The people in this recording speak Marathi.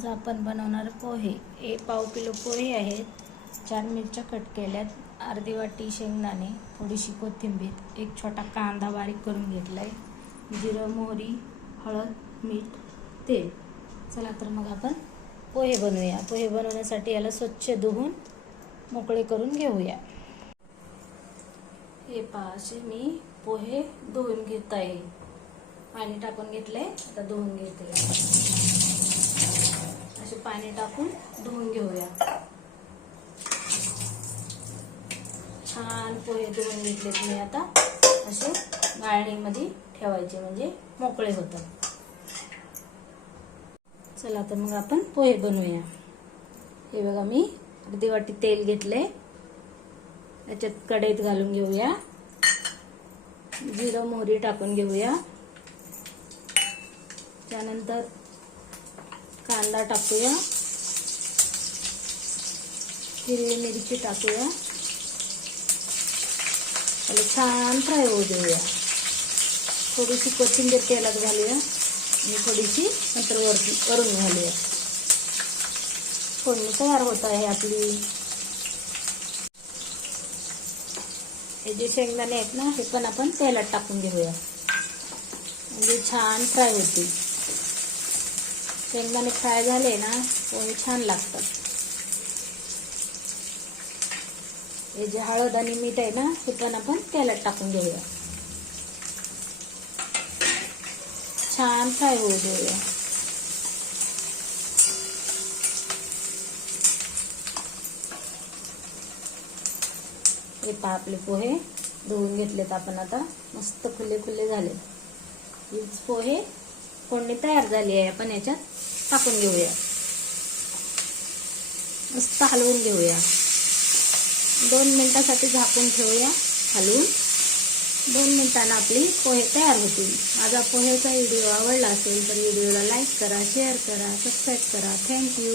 आज आपण बनवणार पोहे. हे पाव किलो पोहे आहेत. चार मिरच्या कट केल्यात. अर्धी वाटी शेंगदाणे थोडीशी कोथिंबीर एक छोटा कांदा बारीक करून घेतलाय. जिरं मोहरी हळद मीठ तेल. चला तर मग आपण पोहे बनवूया. पोहे बनवण्यासाठी याला स्वच्छ धुवून मोकळे करून घेऊया. हे पहा असे मी पोहे धुवून घेत आहे. पाणी टाकून घेतलंय. आता धुवून घेते असे पाणी टाकून धुवून घेऊया. छान पोहे धुवून घेतलेत मी आता. असे गाळणीमध्ये ठेवायचे म्हणजे मोकळे होतात. चला तर मग आपण पोहे बनवूया. हे बघा मी अर्धी वाटी तेल घेतलंय. याच्यात कढईत घालून घेऊया. जिरं मोहरी टाकून घेऊया. त्यानंतर कांदा टाकूया. हिरवी मिरची टाकूया. त्याला छान फ्राय होऊ देऊया. थोडीशी कोथिंबीर तेलात घालूया. आणि थोडीशी नंतर वरती वरून घालूया. फोडणी तयार होत आहे आपली. हे जे शेंगदाणे आहेत ना, हे पण आपण तेलात टाकून घेऊया. म्हणजे छान फ्राय होतील. शेंगदाणे फ्राय झाले ना पोहे छान लागतात. हे जे हळद आणि मीठ आहे ना हे पण आपण तेलात टाकून घेऊया. छान फ्राय होऊ देऊया. हे पहा आपले पोहे धुवून घेतलेत आपण आता. मस्त खुले खुले झाले हीच पोहे फोडणी तयार झाली आहे. आपण याच्यात टाकून घेऊया. मस्त हलवून घेऊया. दोन मिनटासाठी झाकून ठेवूया हलवून. दोन मिनटानं आपली पोहे तयार होतील. माझा पोहेचा व्हिडिओ आवडला असेल तर व्हिडिओला लाईक करा शेअर करा सबस्क्राईब करा. थँक्यू